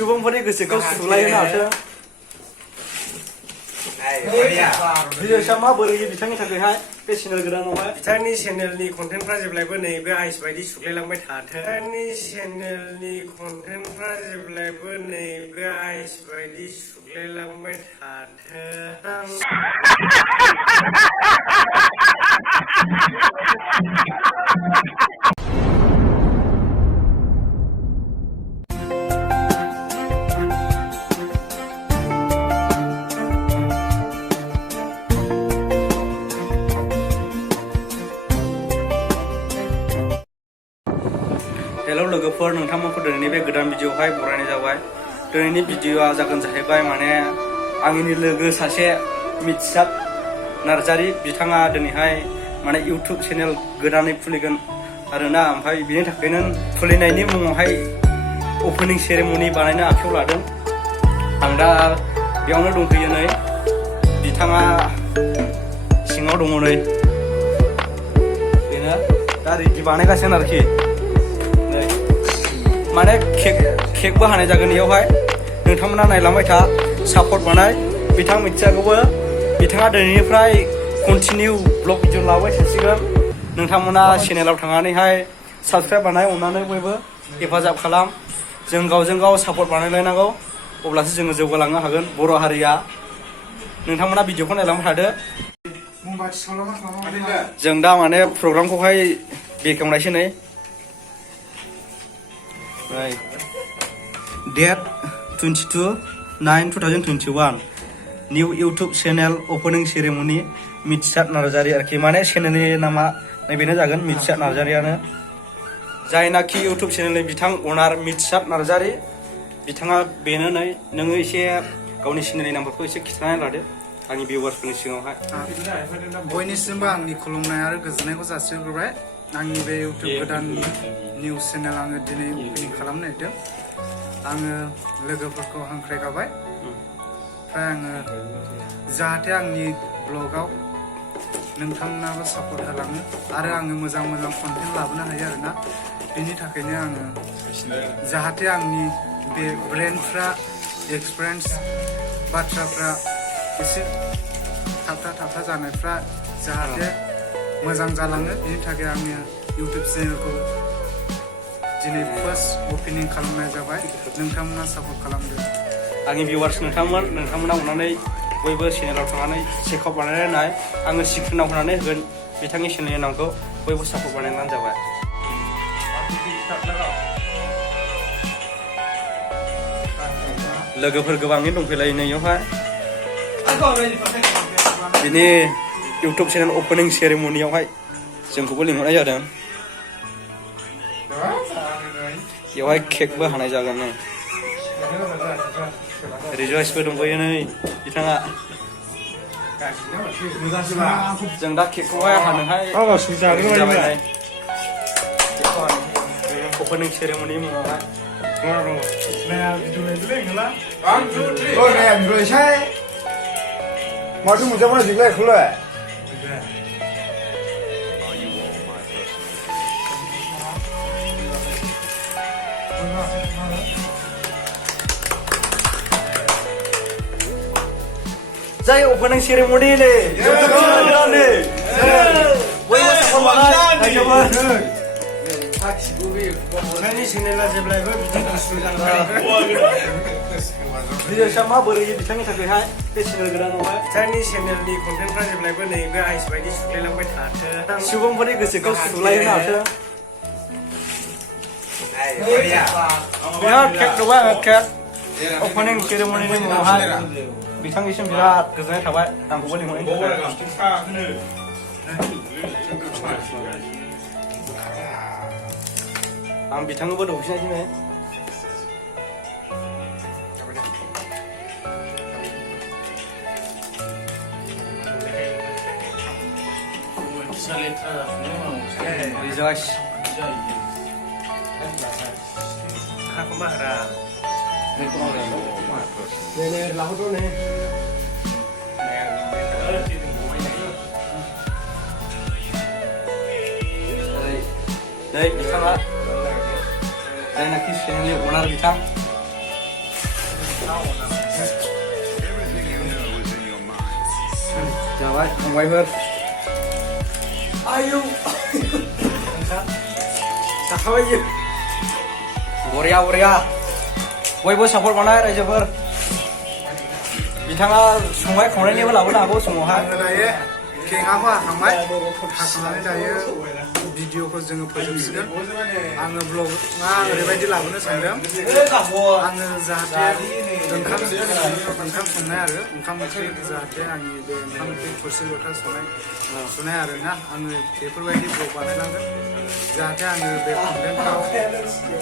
सुबुंफोरनि गोसोखौ सुग्लायहोनो हाथों। भिडिअ'सा माबोरै बिथांनि थाखायहाय बे चेनेल गोदानावहाय बिथांनि चेनेलनि कन्टेन्टफ्रा जेब्लायबो नैबे आइस बायदि सुग्लायलांबाय थाथों। बिथांनि चेनेलनि कन्टेन्टफ्रा जेब्लायबो नैबे आइस बायदि सुग्लायलांबाय थाथों। हेलौ लोगोफोर, नोंथांमोनखौ दिनैनि बे गोदान भिडिअ'आवहाय बरायनाय जाबाय। दिनैनि भिडिअ'आ जागोन जाहैबाय माने आंनि लोगो सासे मिथिसार नार्जारि बिथाङा दिनैहाय माने इउटुब चेनेल गोदानै खुलिगोन आरोना। ओमफ्राय बिनि थाखायनो खुलिनायनि मुङावहाय अपेनिं सेरेमनि बानायनो आखायाव लादों। आं दा बेयावनो दंफैयो नै, बिथाङा सिङाव दङ नै, बेनो दा रेडि बानायगासिनो आरोखि। माने केकबो हानाय जागोन इयावहाय, नोंथांमोना नायलांबाय था, सापर्ट बानाय। बिथां मिथिसारखौबो बिथाङा दिनैनिफ्राय कन्टिनिउ ब्लग भिडिअ लाबाय थासिगोन। नोंथांमोना चेनेलाव थांनानैहाय साबसक्राइब बानाय, अननानै बयबो हेफाजाब खालाम। जों गावजों गाव सापर्ट बानायलायनांगौ, अब्लासो जोङो जौगालांनो हागोन बर' हारिया। नोंथांमोना भिडिअखौ नायलांबाय थादो। जों दा माने प्रग्रामखौहाय बेखेवनायसै नै। डेट 22/9/2021 निउ इउटुब चेनेल अपेनिं सेरेमनि मिथिसार नार्जारि आरोखि। माने चेनेलनि नामा नैबेनो जागोन, मिथिसार नार्जारियानो। जायनाखि इउटुब चेनेलनि बिथां अनार मिथिसार नार्जारि, बिथाङा बेनो नै। नोङो एसे गावनि चेनेलनि नामफोरखौ एसे खिन्थानानै लादो आंनि भिउवार्सफोरनि सिगाङावहाय। बयनिसिमबो आंनि खुलुमनाय आरो गोजोननायखौ जासिहरग्रोबाय। आंनि बे इउटुब गोदान निउस चेनेल आङो दिनै अपेनिं खालामनो नागिरदों। आङो लोगोफोरखौ हांख्रायगाबाय, ओमफ्राय आङो जाहाथे आंनि ब्लगाव नोंथांमोनाबो सापर्ट होलाङो आरो आङो मोजां मोजां कन्टेन्ट लाबोनो हायो आरोना। बेनि थाखायनो आङो जाहाथे आंनि बे ब्रेन्डफ्रा एक्सपिरियेन्स बाथ्राफ्रा एसे थाबथा जानायफ्रा जाहाथे मोजां जालाङो, बेनि थाखाय आङो इउटुब चेनेलखौ दिनै फार्स्ट अपेनिं खालामनाय जाबाय। नोंथांमोना सापर्ट खालामदो। आंनि भिउवार्स नोंथांमोना अननानै बयबो चेनेलाव थांनानै चेकआप बानायनाय, आङो स्क्रिनाव होनानै होगोन बिथांनि चेनेलनि नामखौ। बयबो सापर्ट बानायनानै जाबाय। लोगोफोर गोबाङै दंफैलायो नैयावहाय। बिनि इउटुब चेनेल अपेनिं सेरेमनियावहाय जोंखौबो लिंहरनाय जादों। बेवहाय केकबो हानाय जागोन नै। रिजयसबो दंबोयो नै बिथाङा। जों दा केकखौहाय हानोहाय जाबाय। अपेनिं सेरेमनि मुङावहाय माथो मोजां जिंलाय खौलाय जाय अपेनिं सेरेमनि नै, बयबो सापर्ट बानाय। बिथांनि चेनेला जेब्लायबो बिदिनो भिडिअ'सा माबोरै बिथांनि थाखायहाय बे चेनेल गोदानावहाय बिथांनि चेनेलनि कन्टेन्टफ्रा जेब्लायबो नैबे आइस बायदि सुग्लायलांबाय थाथों। सुबुंफोरनि गोसोखौ सुग्लायहोनो हाथों। बिराद केक दंबाय आङो, केक अपेनिं सेरेमनिनि मुङावहाय बिथांनिसिम बिराद गोजोननाय थाबाय आंखौबो लिंहरनायनि थाखाय। आं बिथांनोबो दौफिनायसै नै। रिजयस aku marah. Ini laut tuh nih. Đây, bisa nggak? Saya nanti sini onar bisa. जाबाय फंबायफोर आयौ जाखाबाय बियो बरिया बरिया बयबो सापर्ट बानाय रायजोफोर बिथाङा संनाय खावनायनिबो लाबोनो हागौ समावहाय दायो केकआबो हाखांबाय हाखांनानै दायो भिडिअखौ जोङो फोजोबसिगोन आङो ब्लगआ ओरैबायदि लाबोनो सानदों आङो जाहाथे ओंखाम संनाय आरो ओंखाम ओंख्रि जाहाथे आंनि बे ओंखाम ओंख्रि थोरसि लथा सुनाय आरोना आङो बेफोरबायदि ब्लग बानायनांगोन जाहाथे आङो बे कन्टेन्टफ्राव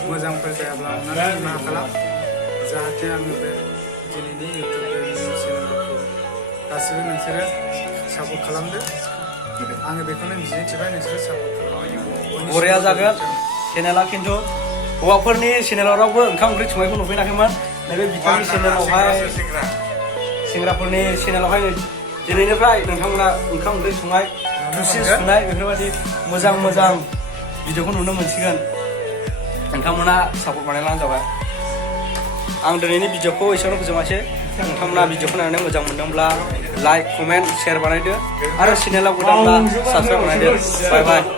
मोजांफोर जायाब्ला अननानै निमाहा खालाम जाहाथे आङो बे दिनैनि इउटुब चेनेलखौ गासिबो नोंसोरो सापर्ट खालामदो आङो बेखौनो मिजिंथिबाय नोंसोरो सापर्ट खालामदो बरिया जागोन चेनेला खिन्थु हौवाफोरनि चेनेलाव रावबो ओंखाम ओंख्रि संनायखौ नुफैनाखैमोन नैबे बिथांनि चेनेलावहाय सेंग्राफोरनि चेनेलावहाय दिनैनिफ्राय नोंथांमोना ओंखाम ओंख्रि संनाय थोरसि सुनाय बेफोरबायदि मोजां मोजां भिडिअखौ नुनो मोनसिगोन नोंथांमोना सापर्ट बानायलानो जाबाय आं दिनैनि भिडिअखौ एसेयावनो फोजोबासै नोंथांमोना भिडिअखौ नायनानै मोजां मोनदोंब्ला लाइक कमेन्ट शेयार बानायदो आरो चेनेलाव गोदानब्ला साबस्क्राइब बानायदो बाय बाय